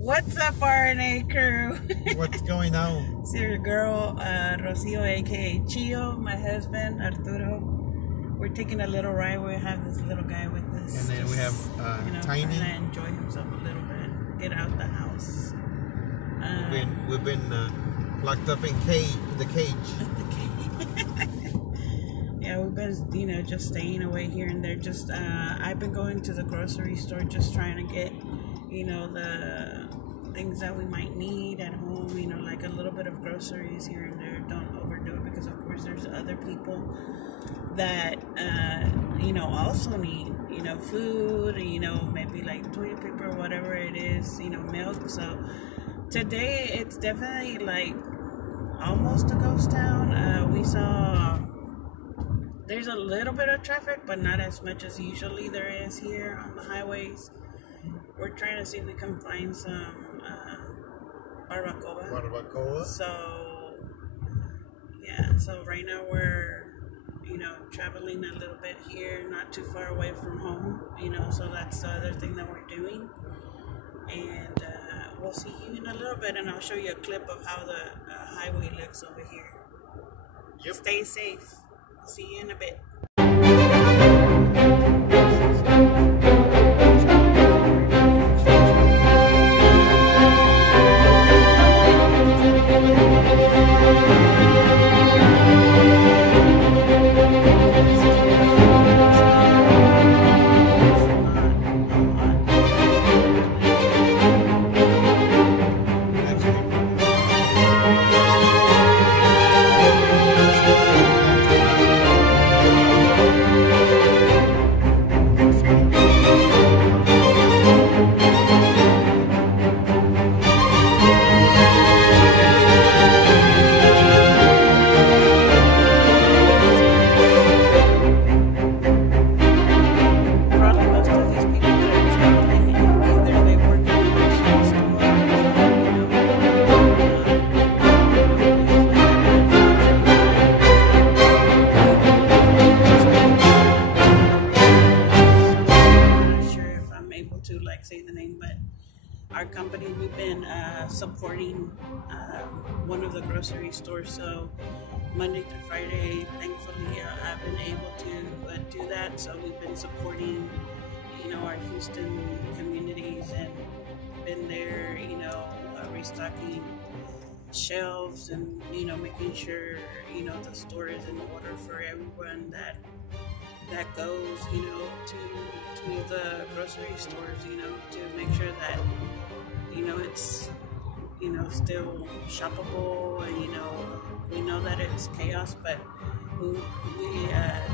What's up, RNA crew? What's going on? It's your girl, Rocio, aka Chio, my husband, Arturo. We're taking a little ride. We have this little guy with us. And then we have Tiny. Trying to enjoy himself a little bit, get out the house. We've been locked up in the cage. Yeah, we've been, just staying away here and there. Just, I've been going to the grocery store, just trying to get, the things that we might need at home, like a little bit of groceries here and there. Don't overdo it, because of course there's other people that, also need, food, maybe like toilet paper or whatever it is, milk. So today it's definitely like almost a ghost town. We saw there's a little bit of traffic, but not as much as usually there is here on the highways. We're trying to see if we can find some barbacoa. So right now we're, traveling a little bit here, not too far away from home, so that's the other thing that we're doing. And we'll see you in a little bit, and I'll show you a clip of how the highway looks over here. Yep. Stay safe. I'll see you in a bit. Say the name, but our company, we've been supporting one of the grocery stores, so Monday through Friday, thankfully I've been able to do that. So we've been supporting our Houston communities, and been there restocking shelves, and making sure the store is in order for everyone that goes to the grocery stores, to make sure that it's still shoppable, and we know that it's chaos, but we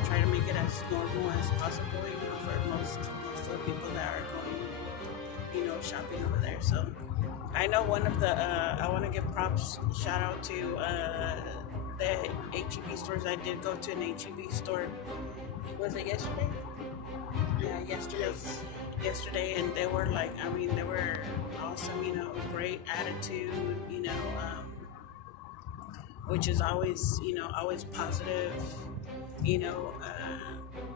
try to make it as normal as possible, for most of the people that are going shopping over there. So I know one of the I want to give props, shout out to the H-E-B stores. I did go to an H-E-B store. Was it yesterday? Yeah, yesterday. Yes. Yesterday, and they were they were awesome, great attitude, which is always, always positive,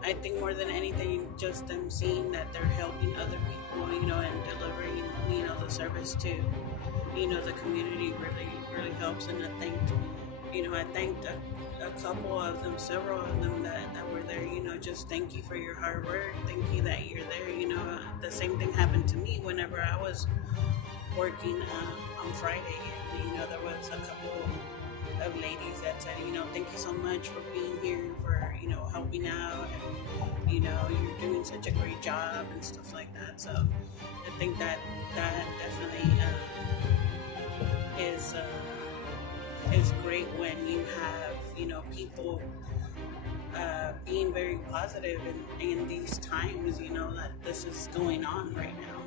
I think more than anything, just them seeing that they're helping other people, and delivering, the service to, the community really helps. And I thanked a couple of them, several of them that were there, just thank you for your hard work, thank you that you're there. The same thing happened to me whenever I was working on Friday, and there was a couple of ladies that said, thank you so much for being here, for helping out, and you're doing such a great job and stuff like that. So I think that definitely is great when you have people being very positive in these times, that this is going on right now.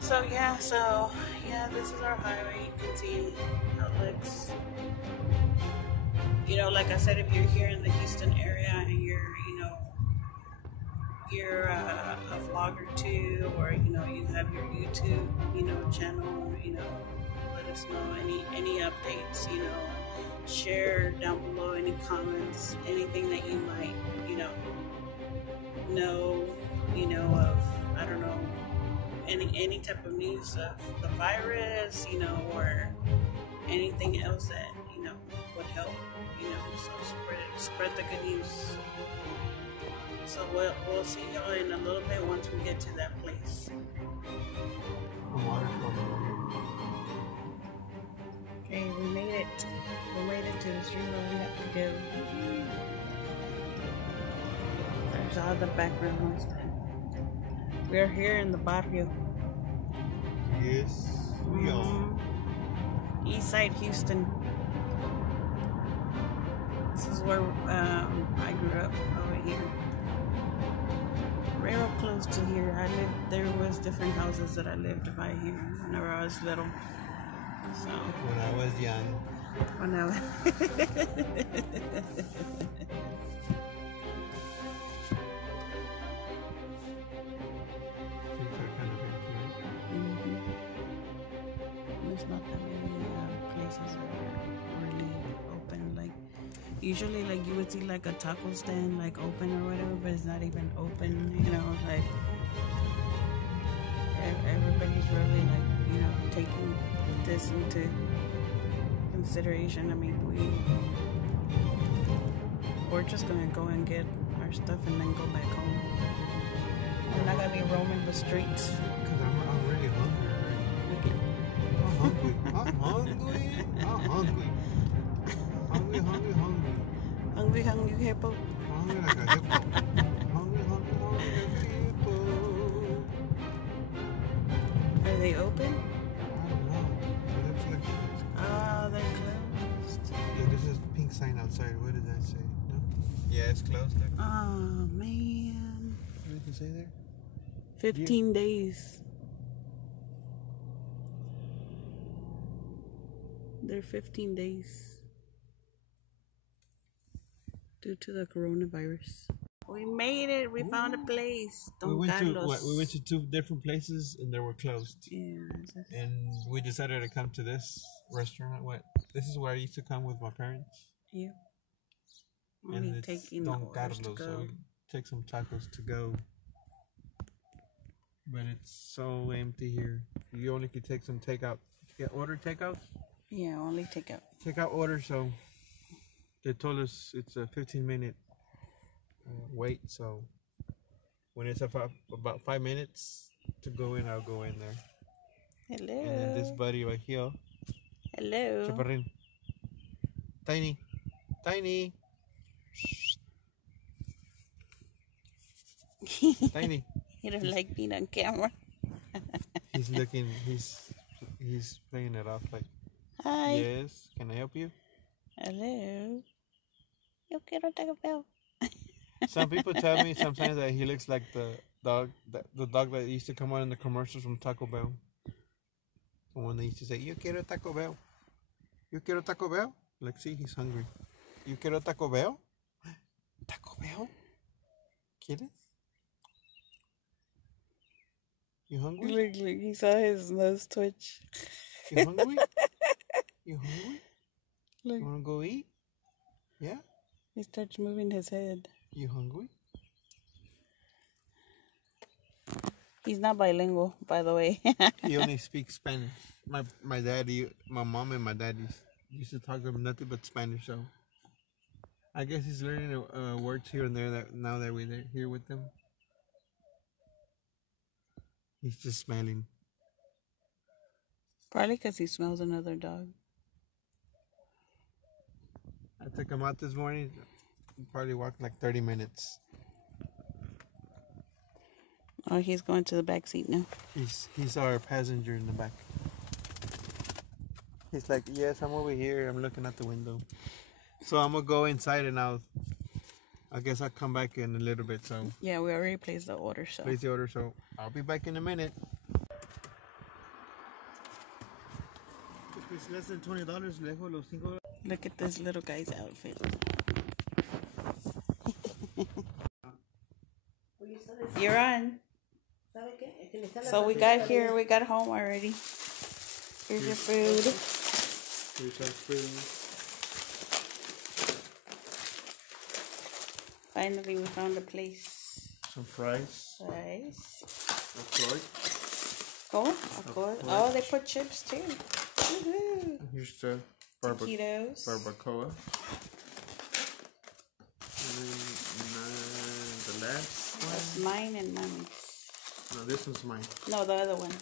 So yeah, this is our highway. You can see how it looks. Like I said, if you're here in the Houston area and you're a vlogger too, or you have your YouTube channel, let us know any updates, share down below any comments, anything that you might know, of, I don't know, any type of news of the virus, or anything else that would help, so spread the good news. So we'll see y'all in a little bit once we get to that place. Okay, we made it. We made it to the street where we have to go. There's all the background noise. We're here in the barrio. Yes, we are. East Side Houston. This is where I grew up, over here. Real close to here. There was different houses that I lived by here whenever I was little. So when I was young. When I was There's not that many places that are really open. Like usually, like you would see like a taco stand like open or whatever, but it's not even open. Like everybody's really like taking this into consideration. I mean, we're just gonna go and get our stuff and then go back home. I'm not gonna be roaming the streets. Cause I'm really hungry. I'm hungry. Hungry hippo. Hungry like a hippo. Hungry like a hippo. Are they open? I don't know. It looks like They're closed. yeah, there's this pink sign outside. What did that say? No? Yeah, it's closed. Look. Oh man. What did it say there? 15 days. They're 15 days. Due to the coronavirus. We made it. We found a place. We went to 2 different places and they were closed. Yeah. And we decided to come to this restaurant. This is where I used to come with my parents. Yeah. And Only it's taking Don orders to Carlos, go. so we take some tacos to go. But it's so empty here. You only could take some takeout. Order takeout? Yeah, only takeout. Takeout order, so they told us it's a 15-minute wait, so when it's about 5 minutes to go in, I'll go in there. Hello. And then this buddy right here. Hello. Chaparrin. Tiny. Tiny. You don't like being on camera. He's looking, he's playing it off like, Hi. yes, can I help you? Hello. Yo quiero Taco Bell. Some people tell me sometimes that he looks like the dog that used to come on in the commercials from Taco Bell. The one they used to say, yo quiero Taco Bell. You quiero Taco Bell? Like, see, he's hungry. You quiero Taco Bell? Taco Bell? ¿Quieres? You hungry? Look, he saw his nose twitch. You hungry? You hungry? Look. You wanna go eat? Yeah? He starts moving his head. You hungry? He's not bilingual, by the way. He only speaks Spanish. My daddy, my mom and my dad used to talk to him nothing but Spanish, so I guess he's learning words here and there that now that we're here with them. He's just smiling. Probably because he smells another dog. I took him out this morning. He probably walked like 30 minutes. Oh, he's going to the back seat now. He's our passenger in the back. He's like, yes, I'm over here. I'm looking out the window. So I'm gonna go inside and I guess I'll come back in a little bit. So yeah, we already placed the order. So place the order. So I'll be back in a minute. If it's less than $20, dejo los $5. Look at this little guy's outfit. You're on. So we got here. We got home already. Here's your food. Here's our food. Finally, we found a place. Some fries. Fries. A fork. Oh, of course. Oh, they put chips too. Woohoo. Here's the Taquitos. barbacoa. And then the last That's one. mine and mommy's. No, this one's mine. No, the other one.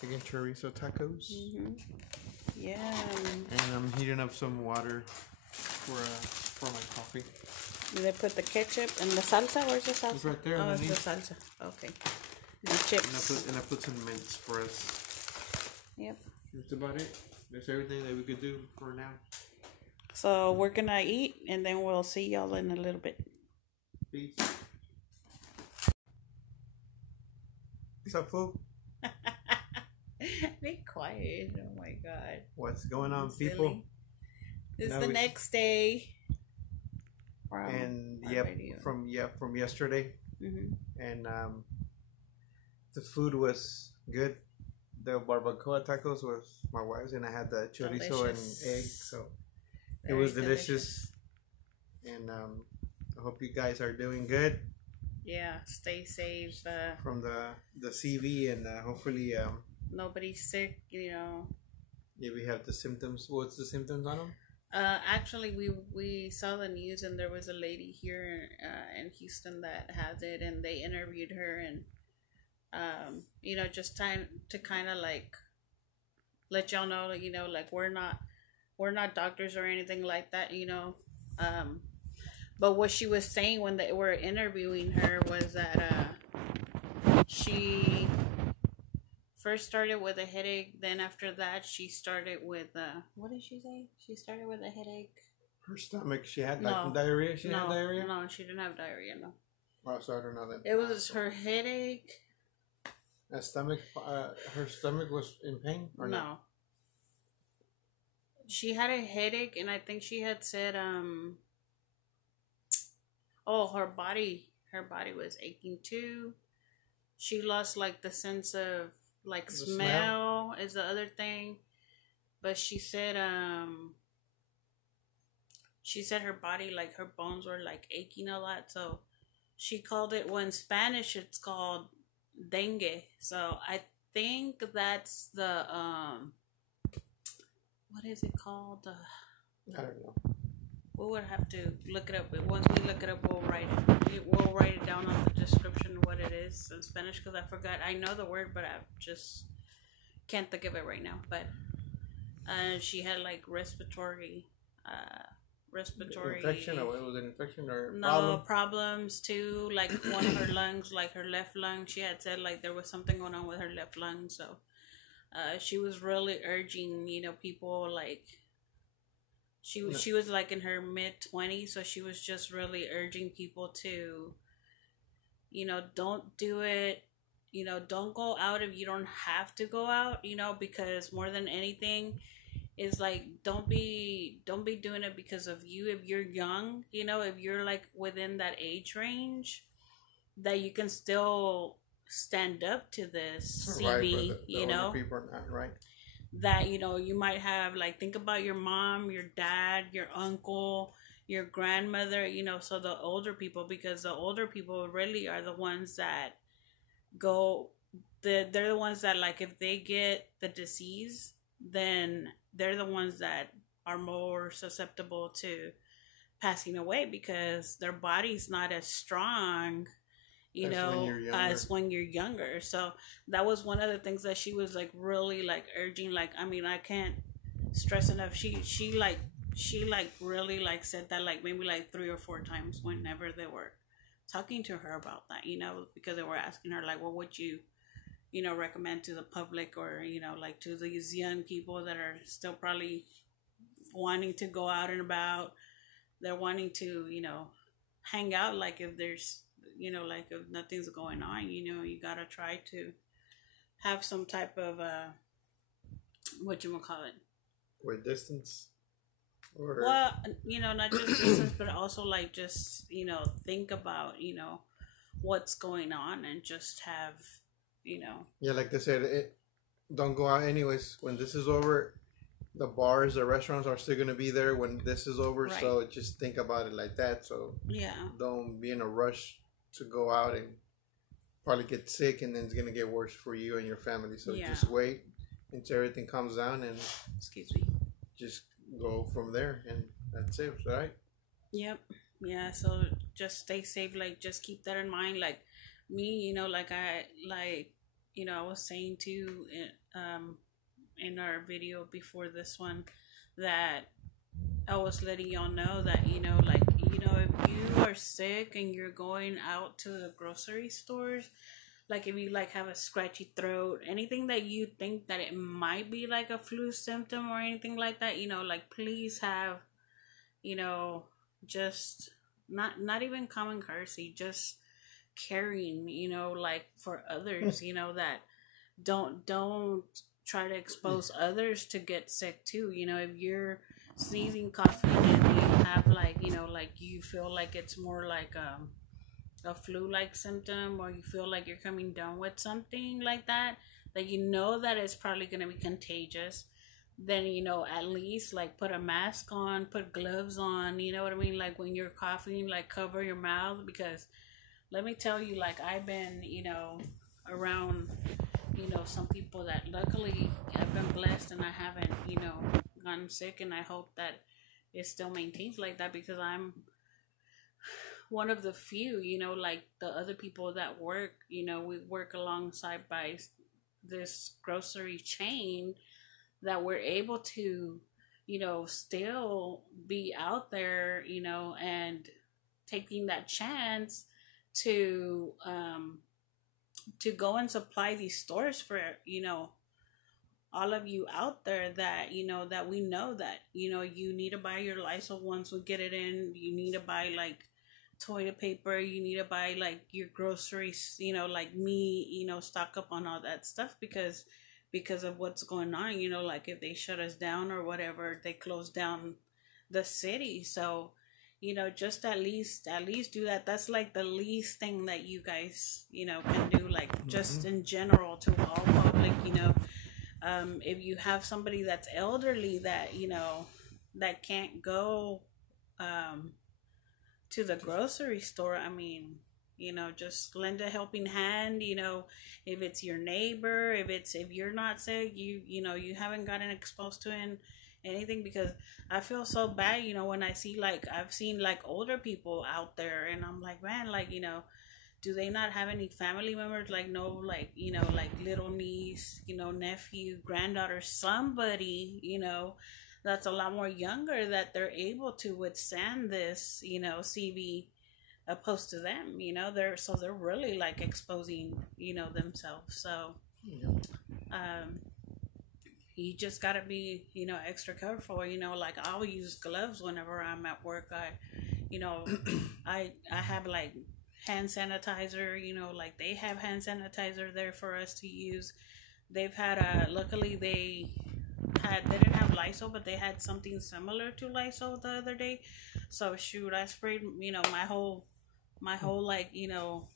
Chicken chorizo tacos. Yeah. And I'm heating up some water for my coffee. Do they put the ketchup and the salsa? Where's the salsa? It's right there Oh, it's the underneath. salsa. Okay. The chips. And I put some mints for us. Yep. That's about it. That's everything that we could do for now. So we're gonna eat, and then we'll see y'all in a little bit. Peace. What's up, fool? Be quiet. Oh my god. What's going on, Silly. people? It's Now the we- next day. And our yep, radio. from yesterday. And the food was good. The barbacoa tacos was my wife's, and I had the chorizo Delicious. and egg, so it Very was delicious. And I hope you guys are doing good Yeah, stay safe. from the CV, and hopefully Nobody's sick, if we have the symptoms. What's the symptoms on them? Actually, we saw the news, and there was a lady here in Houston that has it, and they interviewed her, and just time to kind of like let y'all know, like we're not doctors or anything like that, but what she was saying when they were interviewing her was that she first started with a headache, then after that she started with what did she say? She started with a headache. Her stomach. She had No. diarrhea. She had diarrhea. No, she didn't have diarrhea. No, Oh, so I don't know that. it was her headache. Her stomach was in pain or No, not? she had a headache, and I think she had said her body was aching too. She lost like the sense of like The smell is the other thing, but she said her body, like her bones were like aching a lot, so she called it, well, in Spanish it's called dengue. So I think that's the what is it called? I don't know. We would have to look it up, but once we look it up, we'll write it down on the description what it is in Spanish, because I forgot. I know the word, but I just can't think of it right now. But she had like respiratory Infection, or was it infection or problems too, like one of her lungs, like her left lung, she had said like there was something going on with her left lung. So she was really urging people, like she was like in her mid-20s, so she was just really urging people to don't do it, don't go out if you don't have to go out, because more than anything is like don't be doing it because of you. If you're young, if you're like within that age range, that you can still stand up to this CV, the people are not right. That you might have, like, think about your mom, your dad, your uncle, your grandmother, so the older people, because the older people really are the ones that they're the ones that, like, if they get the disease, then they're the ones that are more susceptible to passing away, because their body's not as strong as when you're younger. So that was one of the things that she was like really like urging. Like, I mean, I can't stress enough. She really like said that like maybe like 3 or 4 times whenever they were talking to her about that, because they were asking her like, what would you recommend to the public, or like to these young people that are still probably wanting to go out and about. They're wanting to hang out, like if there's like if nothing's going on, you gotta try to have some type of what you call it, with distance, or well, not just distance, but also like just think about what's going on, and just have yeah, like they said, don't go out anyways. When this is over, the bars, the restaurants are still gonna be there when this is over. Right. So just think about it like that. So yeah, don't be in a rush to go out and probably get sick, and then it's gonna get worse for you and your family. So Yeah. just wait until everything calms down, and Excuse me. just go from there, and that's it, right? Yep. Yeah. So just stay safe. Like, just keep that in mind. Like me, I was saying too, in our video before this one, that I was letting y'all know that, if you are sick and you're going out to the grocery stores, like if you like have a scratchy throat, anything that you think that it might be like a flu symptom or anything like that, like please have, you know, just not even common courtesy, just caring, like for others, that don't try to expose others to get sick too. If you're sneezing, coughing, and you have like, like you feel like it's more like a flu-like symptom, or you feel like you're coming down with something like that, that that it's probably going to be contagious, then at least like put a mask on, put gloves on, you know what I mean, like when you're coughing, like cover your mouth, because let me tell you, like I've been around some people that luckily I've been blessed and I haven't gotten sick, and I hope that it still maintains like that, because I'm one of the few, like the other people that work, we work alongside by this grocery chain, that we're able to, still be out there, and taking that chance to go and supply these stores for, all of you out there that, that we know that, you need to buy your Lysol once we get it in. You need to buy like toilet paper. You need to buy like your groceries, like me, stock up on all that stuff, because of what's going on, like if they shut us down or whatever, they close down the city. So, just at least do that. That's like the least thing that you guys, can do, like just in general to all public, if you have somebody that's elderly that, that can't go to the grocery store, I mean, just lend a helping hand, if it's your neighbor, if you're not sick, you haven't gotten exposed to anything, because I feel so bad, when I see, like, I've seen like older people out there, and I'm like, man, like, do they not have any family members, like no, like, like little niece, nephew, granddaughter, somebody, that's a lot more younger, that they're able to withstand this, CV opposed to them, they're really like exposing, themselves. So, you just gotta be, extra careful, like I'll use gloves whenever I'm at work. I have like hand sanitizer, like they have hand sanitizer there for us to use. They've had luckily they didn't have Lysol, but they had something similar to Lysol the other day. So shoot, I sprayed, my whole like,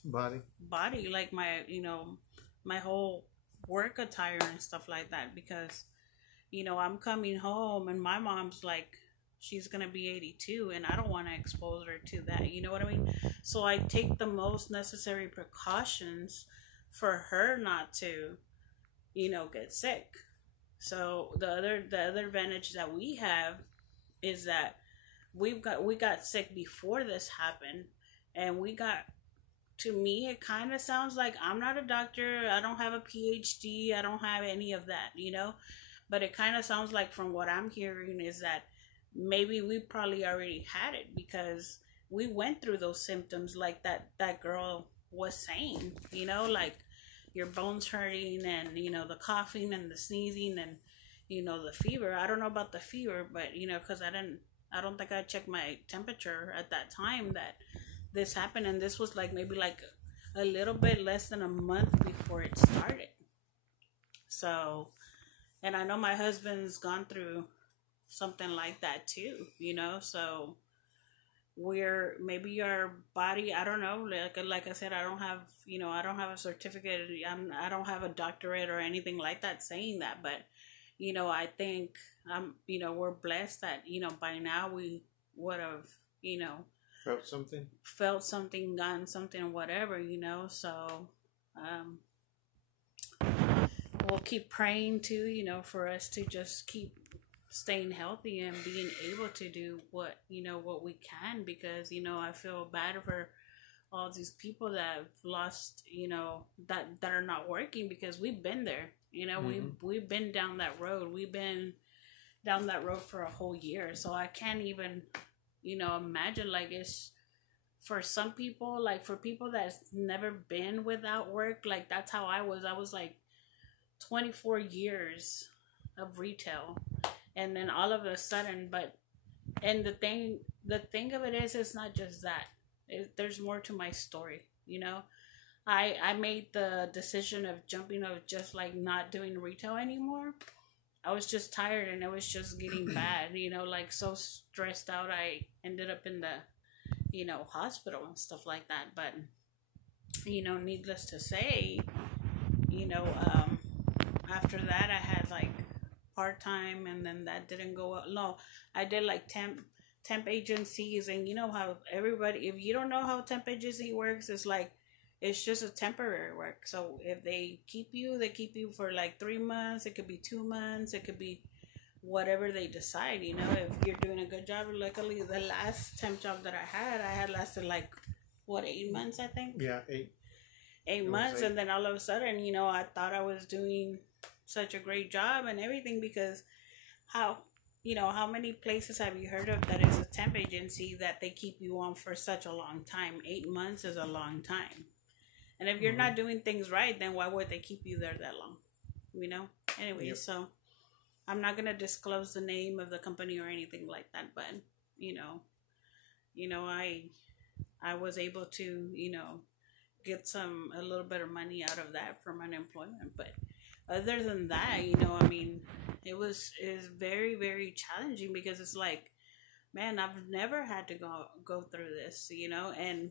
body, like my, my whole work attire and stuff like that, because, I'm coming home and my mom's like, she's gonna be 82, and I don't want to expose her to that, you know what I mean? So I take the most necessary precautions for her not to, get sick. So the other advantage that we have is that we got sick before this happened, and to me it kind of sounds like, I'm not a doctor, I don't have a PhD, I don't have any of that, but it kind of sounds like, from what I'm hearing, is that maybe we probably already had it, because we went through those symptoms like that girl was saying, like your bones hurting, and the coughing and the sneezing, and the fever. I don't know about the fever, but because I don't think I checked my temperature at that time that this happened, and this was like maybe like a little bit less than a month before it started. So, and I know my husband's gone through something like that too, so maybe our body, I don't know, like I said, I don't have a certificate, I don't have a doctorate or anything like that saying that, but I think we're blessed that by now we would have felt something, gotten something, whatever, so um, we'll keep praying too, for us to just keep staying healthy and being able to do what we can, because I feel bad for all these people that have lost, that are not working, because we've been there. We've been down that road. We've been down that road for a whole year. So I can't even, imagine, like, it's for some people, like for people that's never been without work, like that's how I was. I was like 24 years of retail, and then all of a sudden, and the thing of it is, it's not just that. There's more to my story. I made the decision of jumping, of just like not doing retail anymore. I was just tired, and it was just getting bad, like so stressed out. I ended up in the hospital and stuff like that. But needless to say, you know after that, I had like part-time, and then that didn't go up. No, I did like temp agencies. And you know how everybody, if you don't know how temp agency works, it's like it's just a temporary work. So if they keep you, they keep you for like 3 months. It could be 2 months. It could be whatever they decide. If you're doing a good job. Luckily, the last temp job that I had lasted like what, 8 months, I think. Yeah, 8. 8 months, and then all of a sudden, I thought I was doing such a great job and everything, because how many places have you heard of that is a temp agency that they keep you on for such a long time? 8 months is a long time. And if you're not doing things right, then why would they keep you there that long? Anyway, yep. So I'm not gonna disclose the name of the company or anything like that, but I was able to get a little bit of money out of that from unemployment. But other than that, it's very, very challenging, because it's like, man, I've never had to go through this, and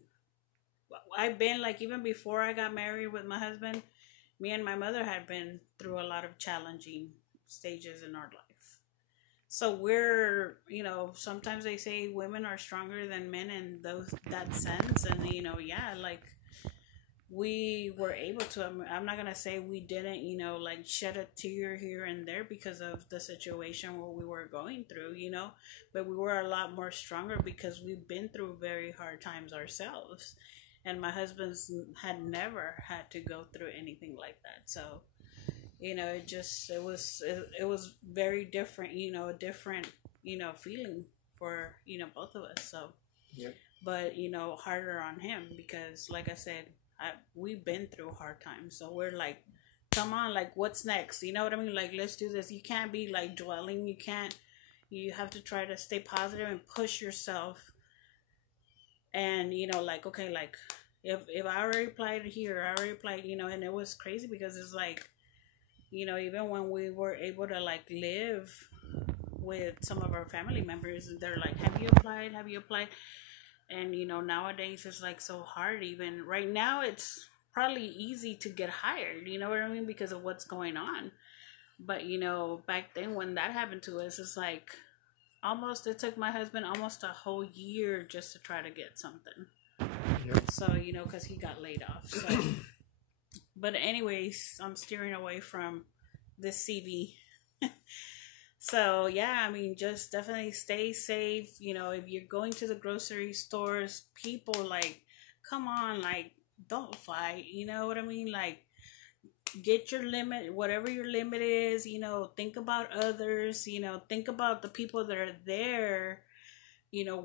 I've been like, even before I got married with my husband, me and my mother had been through a lot of challenging stages in our life. So we're, sometimes they say women are stronger than men in that sense. And, yeah, like we were able to, I'm not going to say we didn't, like shed a tear here and there because of the situation what we were going through, but we were a lot more stronger because we've been through very hard times ourselves. And my husband's had never had to go through anything like that. So, it was very different, a different, feeling for, both of us. So, yep. But, harder on him because, like I said, we've been through hard times. So we're like, come on, like, what's next? You know what I mean? Like, let's do this. You can't be like dwelling. You have to try to stay positive and push yourself. And, like, okay, like, if I already applied here, and it was crazy because it's like, even when we were able to, like, live with some of our family members, they're like, have you applied? And, nowadays it's, like, so hard. Even right now, it's probably easy to get hired, you know what I mean, because of what's going on. But, back then when that happened to us, it's like, it took my husband almost a whole year just to try to get something. Yep. So, because he got laid off. So, but anyways, I'm steering away from this CV. So, yeah, just definitely stay safe. If you're going to the grocery stores, people, like, come on, like, don't fight. You know what I mean? Like, get your limit, whatever your limit is, think about others, think about the people that are there,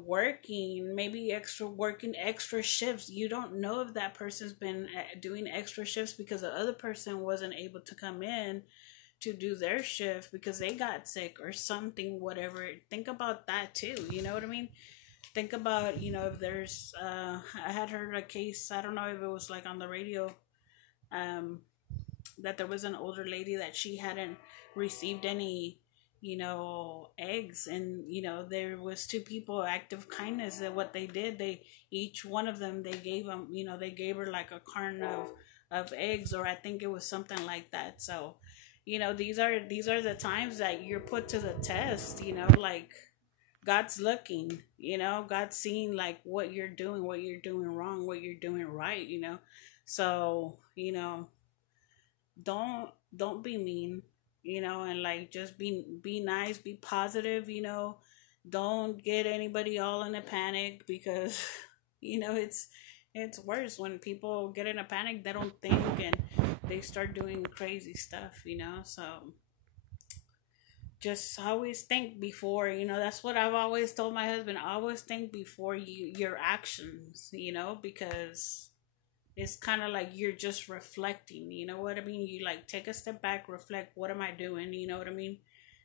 working, maybe working extra shifts. You don't know if that person's been doing extra shifts because the other person wasn't able to come in to do their shift because they got sick or something, whatever. Think about that too, you know what I mean? Think about, if there's, I had heard a case, I don't know if it was like on the radio, that there was an older lady that she hadn't received any, eggs. And, there was 2 people, act of kindness, that what they did, each one of them, they gave them, they gave her like a carton of eggs, or I think it was something like that. So, these are the times that you're put to the test, like God's looking, God's seeing like what you're doing wrong, what you're doing right, So, you know, don't be mean, and like just be nice, be positive, don't get anybody all in a panic because it's worse when people get in a panic, they don't think, and they start doing crazy stuff, so just always think before, that's what I've always told my husband, always think before your actions, because it's kind of like you're just reflecting, you know what I mean? You like take a step back, reflect, what am I doing? You know what I mean?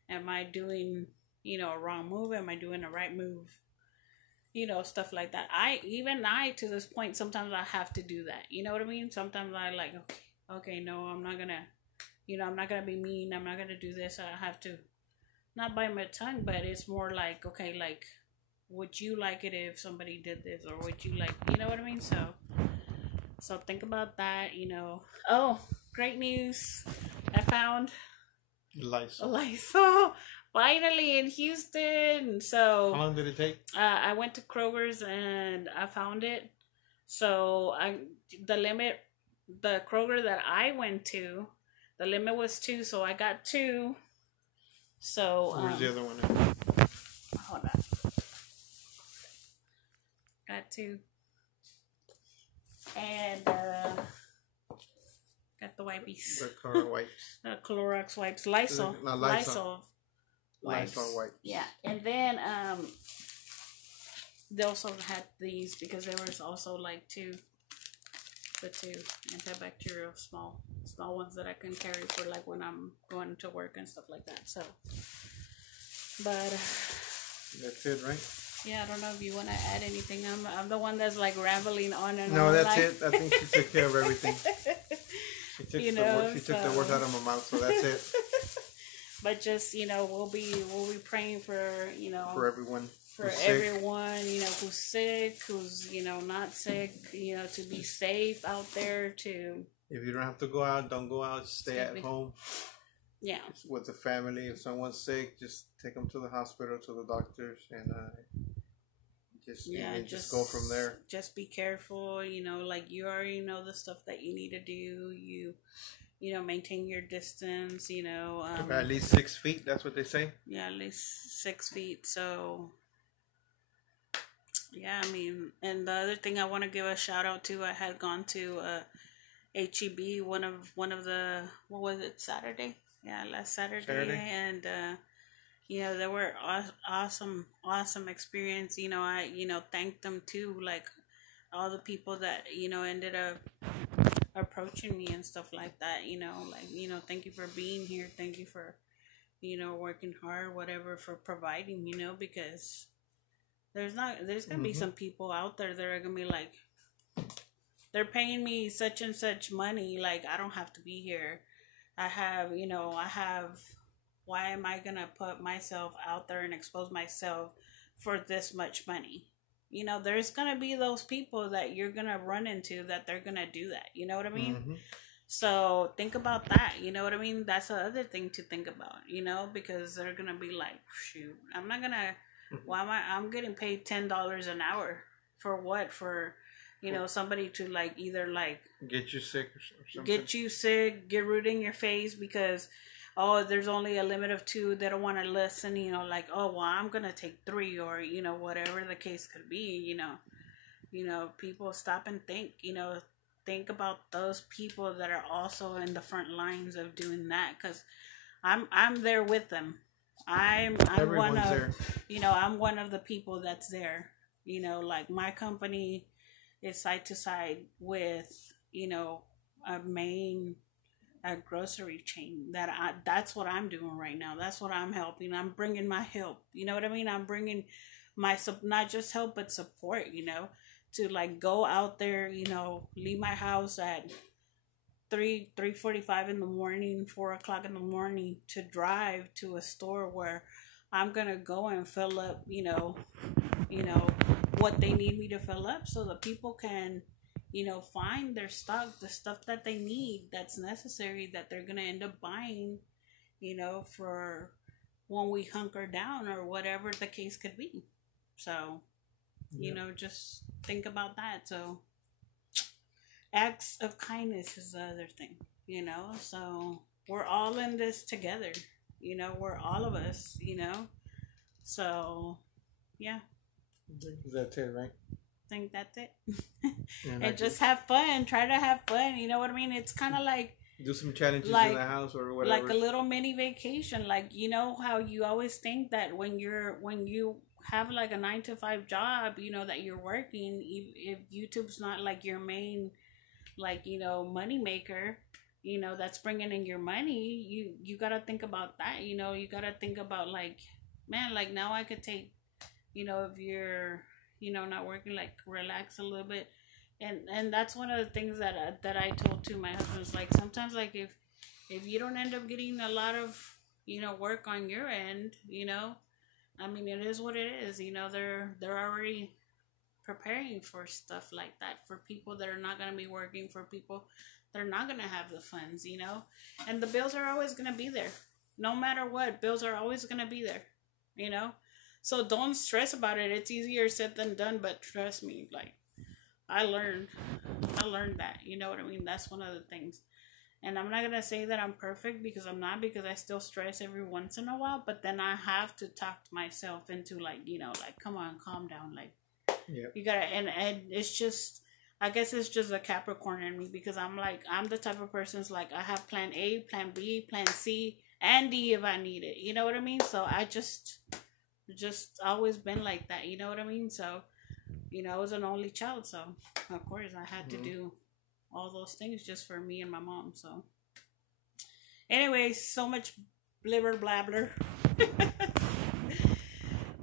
Am I doing, a wrong move? Am I doing the right move? Stuff like that. I to this point, sometimes I have to do that. You know what I mean? Sometimes I like, okay, no, I'm not gonna, I'm not gonna be mean. I'm not gonna do this. I have to not bite my tongue, but it's more like, okay, like, would you like it if somebody did this, or would you like, you know what I mean? So think about that, Oh, great news. I found Lysol finally in Houston. So how long did it take? I went to Kroger's and I found it. So the Kroger that I went to, the limit was 2, so I got 2. So where's the other one? Hold on. Got 2. And got the wipes. The car wipes. The Clorox wipes. Lysol. No, Lysol wipes. Lysol wipes. Yeah. And then they also had these because there was also like the 2 antibacterial small ones that I can carry for like when I'm going to work and stuff like that. So, but that's it, right? Yeah, I don't know if you want to add anything. I'm the one that's like rambling on and on. No, that's it. I think she took care of everything. She took the words out of my mouth, so that's it. But just we'll be praying for for everyone. For everyone, who's sick, who's not sick, to be safe out there. To if you don't have to go out, don't go out. Stay at home. Yeah. With the family, if someone's sick, just take them to the hospital, to the doctors, and just go from there. Just be careful, like you already know the stuff that you need to do. You maintain your distance, at least 6 feet, that's what they say. Yeah, at least 6 feet. So yeah, I mean, and the other thing I want to give a shout out to, I had gone to HEB one of the, what was it, Saturday? Yeah, last Saturday. And they were awesome experience. I thanked them too, like all the people that ended up approaching me and stuff like that. Thank you for being here. Thank you for working hard, whatever, for providing. Because there's gonna be some people out there that are gonna be like, they're paying me such and such money, like I don't have to be here. I have, why am I going to put myself out there and expose myself for this much money? There's going to be those people that you're going to run into that they're going to do that. You know what I mean? Mm-hmm. So think about that. You know what I mean? That's the other thing to think about, because they're going to be like, shoot, I'm not going to, I'm getting paid $10 an hour for what? For, somebody to like either like get you sick or something. Get rude in your face because there's only a limit of 2. They don't want to listen. Like, oh well, I'm gonna take 3, or whatever the case could be. People stop and think. Think about those people that are also in the front lines of doing that, because I'm there with them. I'm one of there. I'm one of the people that's there. Like my company is side to side with a grocery chain that's what I'm doing right now. That's what I'm helping. I'm bringing my help. You know what I mean? I'm bringing my not just help but support. To like go out there. Leave my house at 3:45 in the morning, 4:00 in the morning, to drive to a store where I'm gonna go and fill up. What they need me to fill up, so the people can find their stock, the stuff that they need, that's necessary, that they're gonna end up buying for when we hunker down, or whatever the case could be. So just think about that. So acts of kindness is the other thing, you know. So we're all in this together, you know. We're all of us, you know. So yeah, That's it, right? I think that's it. And And just have fun. Try to have fun. You know what I mean? It's kind of like do some challenges like in the house or whatever. like a little mini vacation. Like, you know how you always think that when you have like a 9 to 5 job, you know, that you're working, if YouTube's not like your main, like, you know, money maker, you know, that's bringing in your money, you got to think about that. You know, you got to think about like, man, like now I could take, you know, if you're, you know, not working, like relax a little bit. And that's one of the things that I told to my husband, is like, sometimes like if you don't end up getting a lot of, you know, work on your end, you know, I mean, it is what it is. You know, they're already preparing for stuff like that, for people that are not going to be working, for people that are not going to have the funds, you know. And the bills are always going to be there. No matter what, bills are always going to be there, you know. So don't stress about it. It's easier said than done, but trust me, like, I learned that, you know what I mean? That's one of the things. And I'm not going to say that I'm perfect, because I'm not, because I still stress every once in a while, but then I have to talk myself into like, you know, like, come on, calm down. Like, yeah, you gotta, and it's just, I guess it's just a Capricorn in me, because I'm like, I'm the type of person's like, I have plan A, plan B, plan C, and D if I need it. You know what I mean? So I just always been like that. You know what I mean? So, you know, I was an only child, so of course I had to do all those things just for me and my mom. So anyways, so much blibber blabber.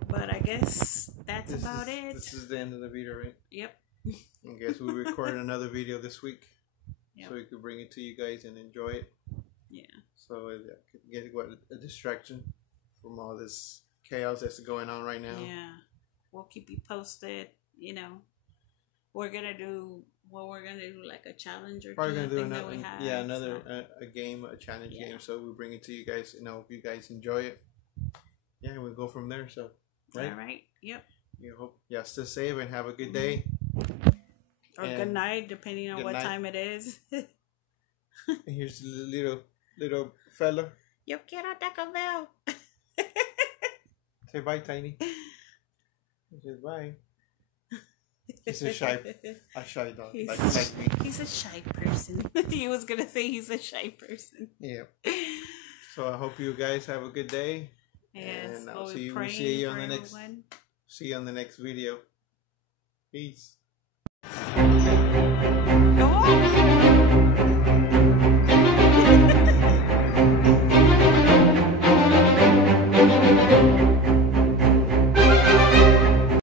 But I guess that's about it. This is the end of the video, right? Yep. I guess we'll record another video this week, Yep. so we could bring it to you guys and enjoy it. Yeah. So it could get a distraction from all this chaos that's going on right now. Yeah. We'll keep you posted. You know, we're gonna do like a challenge or Probably two. gonna do That we another, have, another so. a game, a challenge Yeah. game. So we'll bring it to you guys, and I hope you guys enjoy it. Yeah, we'll go from there. So, right? All right. Yep. You hope, yeah, stay safe and have a good day. Or And good night, depending on good what night. time it is. And here's the little fella. Yo quiero Taco Bell. Say bye, Tiny. He says bye. He's a shy dog, He's- like me. He's a shy person. He was gonna say he's a shy person. Yeah. So I hope you guys have a good day. Yes. And Well, I'll we're we'll see you on praying the for next. everyone. See you on the next video. Peace. Go on.